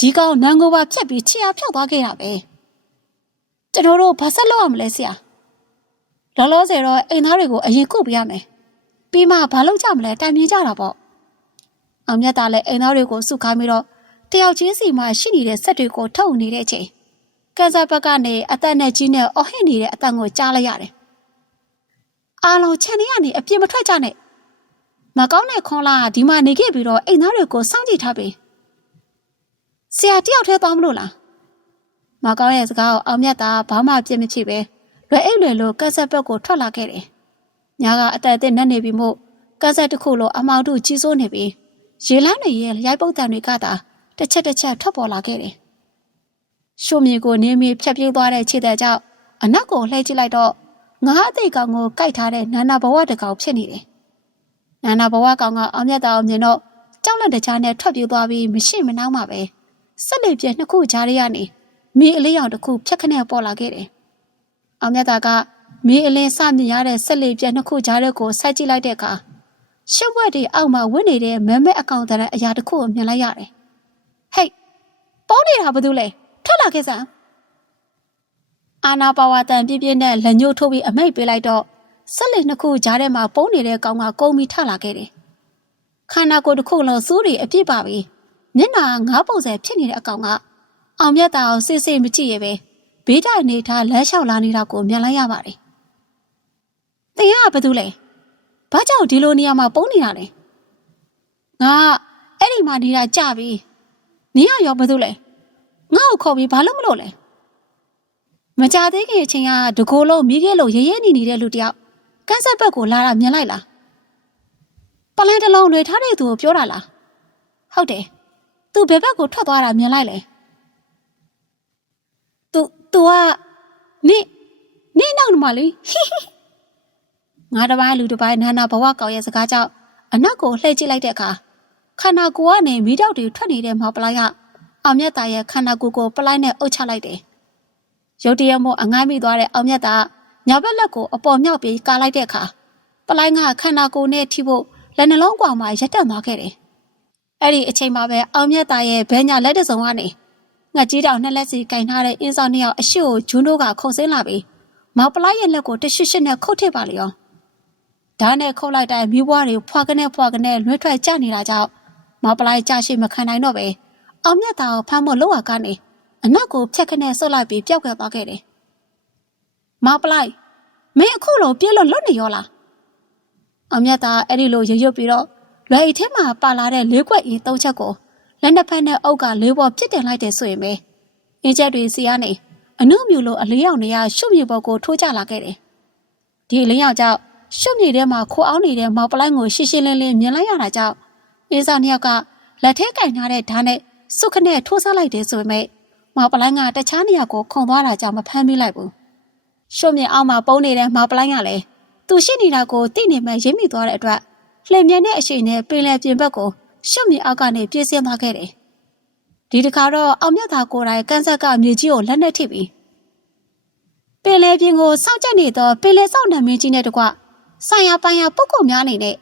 [SPEAKER 1] ဒီကောင်နန်ကိုပါဖြတ်ပြီးခြေအားဖြောက်သွားခဲ့တာပဲကျွန်တော်တို့ဘာဆက်လုပ်ရမလဲဆရာလောလောဆယ်တော့အိမ်သားတွေကိုအရင်ကုတ်ပြရမယ်ပြီးမှဘာလုပ်ကြမလဲတိုင်မြင်ကြတာပေါ့အောင်မြတ်သားလည်းအိမ်သားတွေကိုစုခိုင်းပြီးတော့တယောက်ချင်းစီမှာရှိနေတဲ့စက်တွေကိုထုတ်နေတဲ့အချိန်ကန်ဆာဘက်ကနေအသက်နဲ့ကြီးနဲ့အော်ဟစ်နေတဲ့အတန်ကိုကြားလိုက်ရတယ်အားလုံးခြံထဲကနေအပြစ်မထွက်ကြနဲ့မကောင်းတဲ့ခွန်လာကဒီမှာနေခဲ့ပြီးတော့အိမ်သားတွေကိုစောင့်ကြည့်ထားပြီ ဆရာတယောက်တည်းသွားမလို့လားမကောင်းရဲ့စကားကိုအောင်မြတ်သားဘာမှပြစ်မဖြစ်ပဲလွယ်အိတ်လွယ်လို့ကက်ဆက်ဘက်ကိုထွက်လာခဲ့တယ်ညာကအတက်အသစ်နဲ့နေပြီမို့ကက်ဆက်တစ်ခုလိုအမောင်တို့ကြီးစိုးနေပြီးရေလန်းတွေရဲ့ရိုက်ပုတ်တန်တွေကသာတစ်ချက်တစ်ချက်ထွက်ပေါ်လာခဲ့တယ်ရှုံမြေကိုနင်းမီဖြတ်ပြေးသွားတဲ့ခြေတဲ့ကြောင့်အနောက်ကိုလှည့်ကြည့်လိုက်တော့ငါးအသိကောင်ကိုကြိုက်ထားတဲ့နာနာဘဝတကောင်ဖြစ်နေတယ်။နာနာဘဝကောင်ကအောင်မြတ်တာအောင်မြင်တော့ကြောက်လက်တကြားနဲ့ထွက်ပြေးသွားပြီးမရှိမနှောင်းမှပဲ ဆက်လက်ပြနှစ်ခုကြားရရနေမိအလေးရောင်တစ်ခုဖြတ်ခနဲ့ပေါ်လာခဲ့တယ်။အောင်မြတ်တာကမိအလင်းစမြင်ရတဲ့ဆက်လက်ပြနှစ်ခုကြားတဲ့ကိုစိုက်ကြည့်လိုက်တဲ့အခါရှစ်ဝက်တွေအောက်မှာဝင့်နေတဲ့မဲမဲအကောင်တဲ့အရာတစ်ခုကိုမြင်လိုက်ရတယ်။ဟေးပေါင်းနေတာဘာလို့လဲထွက်လာခဲ့စမ်းအာနာပါဝါတန်ပြင်းပြင်းနဲ့လက်ညှိုးထိုးပြီးအမိတ်ပေးလိုက်တော့ဆက်လက်နှစ်ခုကြားထဲမှာပုံနေတဲ့ကောင်ကကုန်းပြီးထလာခဲ့တယ်။ခန္ဓာကိုယ်တစ်ခုလုံးစူးတွေအပြစ်ပါပြီ။ မျက်နှာငါးပုံစံဖြစ်နေတဲ့အကောင်ကအောင်မြတ်တာကိုစစ်စစ်မကြည့်ရပဲဘေးတိုင်နေထားလမ်းလျှောက်လာနေတာကိုမြင်လိုက်ရပါတယ်။တင်ရကဘာတူလဲ။ဘာကြောင့်ဒီလိုနေရာမှာပုံနေတာလဲ။ငါအဲ့ဒီမှာနေတာကြပြီ။နင်ကရောဘာတူလဲ။ငါ့ကိုခေါ်ပြီးဘာလို့မလို့လဲ။မကြသေးခင်အချိန်ကဒကိုလုံးမိခဲ့လို့ရရဲနေနေတဲ့လူတယောက်ကန်းဆက်ဘက်ကိုလာတာမြင်လိုက်လားပလိုင်းတစ်လုံးလွေထားတဲ့သူကိုပြောတာလားဟုတ်တယ် သူဘယ်ဘက်ကိုထွက်သွားတာမြင်လိုက်လေသူသူကနိနိနောက်မှာလေငါတပိုင်းလူတပိုင်းနာနာဘဝကောင်ရဲ့စကားကြောင့်အနောက်ကိုလှည့်ကြည့်လိုက်တဲ့အခါခန္ဓာကိုယ်ကနေမိတော့တွေထွက်နေတဲ့မော်ပလိုင်းကအောင်မြတ်သားရဲ့ခန္ဓာကိုယ်ကိုပလိုင်းနဲ့အုပ်ချလိုက်တယ်ရုတ်တရက်မို့အငိုင်းမိသွားတဲ့အောင်မြတ်သားညဘက်လက်ကိုအပေါ်မြောက်ပြီးကာလိုက်တဲ့အခါပလိုင်းကခန္ဓာကိုယ်နဲ့ထိဖို့လက်နှလုံးကွာမှာရက်တက်သွားခဲ့တယ်။ အဲ့ဒီအချိန်မှာပဲအောင်မြတ်သားရဲ့ဘဲညာလက်တစုံကနေငှက်ကြီးတောင်နှစ်လက်စီကင်ထားတဲ့အင်းဆောင်နှစ်ယောက်အရှိကိုဂျွန်းတို့ကခုန်ဆင်းလာပြီးမောင်ပလိုက်ရဲ့လက်ကိုတရှစ်ရှစ်နဲ့ခုတ်ထစ်ပါလေရော။ဓာတ်နဲ့ခုတ်လိုက်တဲ့မိဘွားတွေဖွာကနေဖွာကနေလွှဲထွက်ကြနေတာကြောင့်မောင်ပလိုက်ကြရှိမခံနိုင်တော့ပဲအောင်မြတ်သားကိုဖမ်းဖို့လောက်ရကနေအနောက်ကိုဖြတ်ခနဲ့ဆုတ်လိုက်ပြီးပျောက်ကွယ်သွားခဲ့တယ်။မပလိုက်မင်းအခုလိုပြေးလို့လွတ်နေရောလား။အမြတ်သားအဲ့ဒီလိုရွရွပြီးတော့ လွယ်အိတ်ထဲမှာပါလာတဲ့လေးခွက်အင်းသုံးချက်ကိုလက်နှစ်ဖက်နဲ့အုပ်ကလေးပေါ်ပြစ်တင်လိုက်တယ်ဆိုရင်ပဲအင်းချက်တွေစီကနေအနုမြူလိုအလေးရောင်တွေကရှုပ်မြေပေါ်ကိုထိုးကျလာခဲ့တယ်။ဒီအလေးရောင်ကြောင့်ရှုပ်မြေထဲမှာခိုးအောင်နေတဲ့မော်ပလိုက်ကိုရှင်းရှင်းလင်းလင်းမြင်လိုက်ရတာကြောင့်အေးစာနှစ်ယောက်ကလက်ထဲကင်ထားတဲ့ဓာတ်နဲ့စုခနဲ့ထိုးဆလိုက်တယ်ဆိုပေမဲ့မော်ပလိုင်းကတခြားနေရာကိုခုန်သွားတာကြောင့်မဖမ်းမိလိုက်ဘူးရှုံမြင်အောက်မှာပုံနေတဲ့မော်ပလိုင်းကလည်းသူရှိနေတာကိုသိနေမှရင်းမိသွားတဲ့အတွက် လှည့်မြဲတဲ့အချိန်နဲ့ပင်လယ်ပြင်ဘက်ကိုရှုံမြင်အောက်ကနေပြေးဆင်းသွားခဲ့တယ်ဒီတစ်ခါတော့အောင်မြတ်သာကိုယ်တိုင်ကန်ဆက်ကမြေကြီးကိုလက်နဲ့ထိပြီးပင်လေပြင်ကိုစောင့်ကြနေသောပင်လေစောင့်နှမင်းကြီးနဲ့တကွဆိုင်ရပိုင်ရပုဂ္ဂိုလ်များအနေနဲ့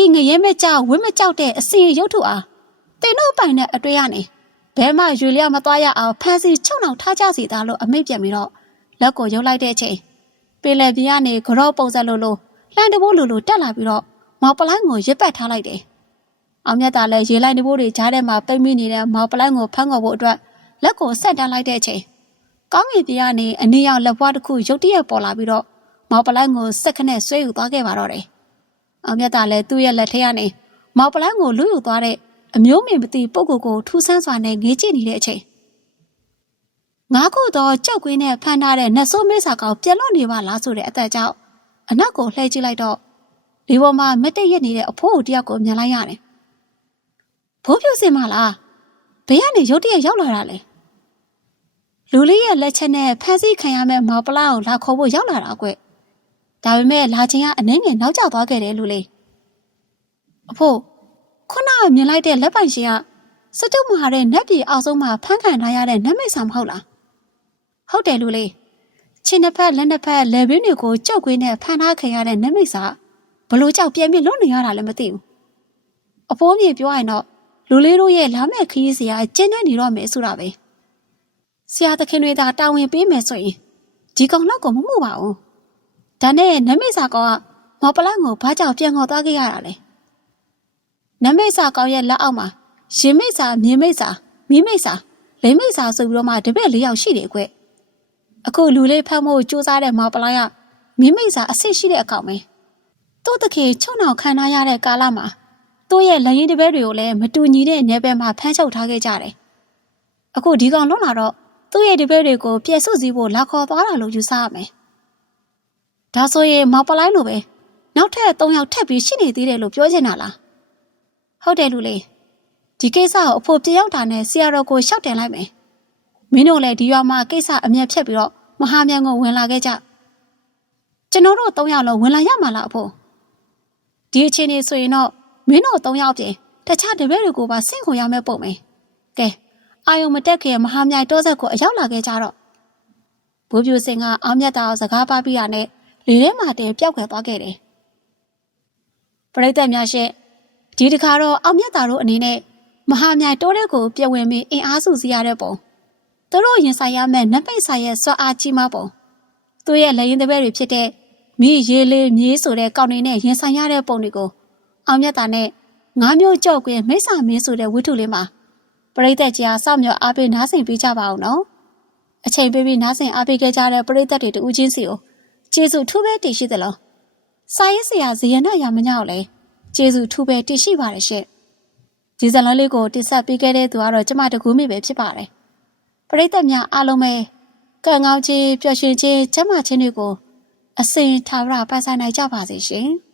[SPEAKER 1] ဤငရဲမဲ့ကြောက်ဝင်းမကြောက်တဲ့အစီရင်ရုပ်ထုအားတင်တို့ပိုင်တဲ့အတွေ့ရနေဘဲမှရွေလျမသွားရအောင်ဖန်စီချုံနှောင်ထားကြစီသားလို့အမိတ်ပြန်ပြီးတော့လက်ကိုရုပ်လိုက်တဲ့အချိန်ပင်လေပြင်ကနေကြောပုံစံလိုလိုလှန်တဘိုးလိုလိုတက်လာပြီးတော့ မော်ပလိုင်းကိုရစ်ပတ်ထားလိုက်တယ်။အောင်မြတ်သာလည်းရေလိုက်တဘိုးတွေကြားထဲမှာပိတ်မိနေတဲ့မော်ပလိုင်းကိုဖမ်းခေါ်ဖို့အတွက်လက်ကိုဆက်တန်းလိုက်တဲ့အချိန်ကောင်းကင်ပြည်ကနေအနည်းရောက်လက်ပွားတစ်ခုရုတ်တရက်ပေါ်လာပြီးတော့မော်ပလိုင်းကိုစက်ခနဲ့ဆွဲယူသွားခဲ့ပါတော့တယ်။အောင်မြတ်သာလည်းသူ့ရဲ့လက်ထဲကနေမော်ပလိုင်းကိုလူယူသွားတဲ့အမျိုးမြင်မသိပုဂ္ဂိုလ်ကိုထူးဆန်းစွာနဲ့ငေးကြည့်နေတဲ့အချိန်ငါးခုတော့ကြောက်ကွင်းနဲ့ဖမ်းထားတဲ့နတ်ဆိုးမေးစာကောင်ပြက်လွတ်နေပါလားဆိုတဲ့အသက်ကြောင့်အနောက်ကိုလှည့်ကြည့်လိုက်တော့ ဒီပေါ်မှာမက်တက်ရက်နေတဲ့အဖိုးကိုတယောက်ကိုမြင်လိုက်ရတယ်။ဘိုးပြူစင်မလားဘယ်ကနေရုတ်တရက်ရောက်လာတာလဲ။လူလေးရဲ့လက်ချက်နဲ့ဖမ်းဆီးခံရမဲ့မော်ပလာကိုလာခေါ်ဖို့ရောက်လာတာကွ။ဒါပေမဲ့လာချင်းကအနှင်းငယ်နောက်ကျသွားခဲ့တယ်လူလေး။အဖိုးခုနကမြင်လိုက်တဲ့လက်ပိုင်ရှင်ကစတုမဟာတဲ့နတ်ပြည်အောက်ဆုံးမှာဖမ်းခံထားရတဲ့နတ်မိတ်ဆာမဟုတ်လား။ဟုတ်တယ်လူလေး။ချင်းတစ်ဖက်လက်နှစ်ဖက်လေဘင်းတွေကိုကြောက်ကွင်းနဲ့ဖမ်းထားခံရတဲ့နတ်မိတ်ဆာ ဘလို့ကြောက်ပြင်းပြလွတ်နေရတာလည်းမသိဘူး။အဖိုးမြေပြောရင်တော့လူလေးတို့ရဲ့လာမဲ့ခရီးစရာကျင်းနေနေတော့မယ်ဆိုတာပဲ။ဆရာသခင်တွေသာတာဝန်ပေးမယ်ဆိုရင်ဒီကောင်တော့ကိုမမှုပါဘူး။ဒါနဲ့နတ်မိတ်ဆာကောင်ကမော်ပလန့်ကိုဘာကြောင့်ပြန်ခေါ်သွားခဲ့ရတာလဲ။နတ်မိတ်ဆာကောင်ရဲ့လက်အောက်မှာရင်မိတ်ဆာမြင်းမိတ်ဆာမီးမိတ်ဆာလိမ့်မိတ်ဆာဆိုပြီးတော့မှတပည့်လေးယောက်ရှိတယ်ကွ။အခုလူလေးဖမ်းဖို့စူးစမ်းတဲ့မော်ပလိုင်းကမင်းမိတ်စာအဆင့်ရှိတဲ့အကောင်ပဲ သူ့တခင်ချုံနှောင်ခံထားရတဲ့ကာလမှာသူ့ရဲ့လက်ရင်းတပည့်တွေကိုလည်းမတူညီတဲ့နယ်ပယ်မှာဖမ်းချုပ်ထားခဲ့ကြတယ်အခုဒီကောင်လွတ်လာတော့သူ့ရဲ့တပည့်တွေကိုပြည့်စုစည်းဖို့လာခေါ်သွားတာလို့ယူဆရမယ်ဒါဆိုရင်မော်ပလိုင်းလိုပဲနောက်ထပ်၃ယောက်ထပ်ပြီးရှိနေသေးတယ်လို့ပြောချင်တာလားဟုတ်တယ်လူလေးဒီကိစ္စကိုအဖို့ပြရောက်တာနဲ့ဆရာတော်ကိုရှောက်တင်လိုက်မယ်မင်းတို့လည်းဒီရွာမှာကိစ္စအမြတ်ဖြတ်ပြီးတော့မဟာမြန်ကိုဝင်လာခဲ့ကြကျွန်တော်တို့၃ယောက်လုံးဝင်လာရမှာလားအဖို့ ဒီအချိန်နေဆိုရင်တော့မင်းတို့၃ယောက်ပြင်တခြားတပည့်တွေကိုပါဆင့်ခွန်ရမယ့်ပုံပဲကဲအာယုံမတက်ခင်မဟာမြိုင်တောဆက်ကိုအရောက်လာခဲ့ကြတော့ဘိုးပြူစင်ကအောင်မြတ်တာကိုစကားပါပြီးရနဲ့လေထဲမှာတည်းပျောက်ခွယ်သွားခဲ့တယ်ပရိသတ်များရှင့်ဒီတခါတော့အောင်မြတ်တာတို့အနေနဲ့မဟာမြိုင်တိုးတဲ့ကိုပြည့်ဝင်ပြီးအင်အားစုစည်းရတဲ့ပုံသူတို့ရင်ဆိုင်ရမယ့်နပိတ်ဆိုင်ရဲ့စွမ်းအားကြီးမားပုံသူ့ရဲ့လက်ရင်တပည့်တွေဖြစ်တဲ့ မိရေလေးမြေးဆိုတဲ့ကောင်းနေနဲ့ရင်ဆိုင်ရတဲ့ပုံတွေကိုအောင်မြတ်တာနဲ့ငါးမျိုးကြော့ကွင်းမိစ္ဆာမင်းဆိုတဲ့ဝိထုလေးမှာပရိသတ်ကြီးအားစောင့်မျှော်အားပေးနားဆင်ပေးကြပါအောင်နော်အချိန်ပေးပြီးနားဆင်အားပေးခဲ့ကြတဲ့ပရိသတ်တွေတူးချင်းစီကိုကျေးဇူးထူးပဲတည်ရှိသလားစာရေးဆရာဇယနာရမညောက်လဲကျေးဇူးထူးပဲတည်ရှိပါတယ်ရှင့်ဒီဇလန်းလေးကိုတိဆက်ပေးခဲ့တဲ့သူကတော့ကျမတကူမိပဲဖြစ်ပါတယ်ပရိသတ်များအားလုံးပဲကံကောင်းခြင်းပျော်ရွှင်ခြင်းကျမ်းမာခြင်းတွေကို အစဉ်ထာဝရပတ်ဆိုင်နိုင်ကြပါစေရှင်။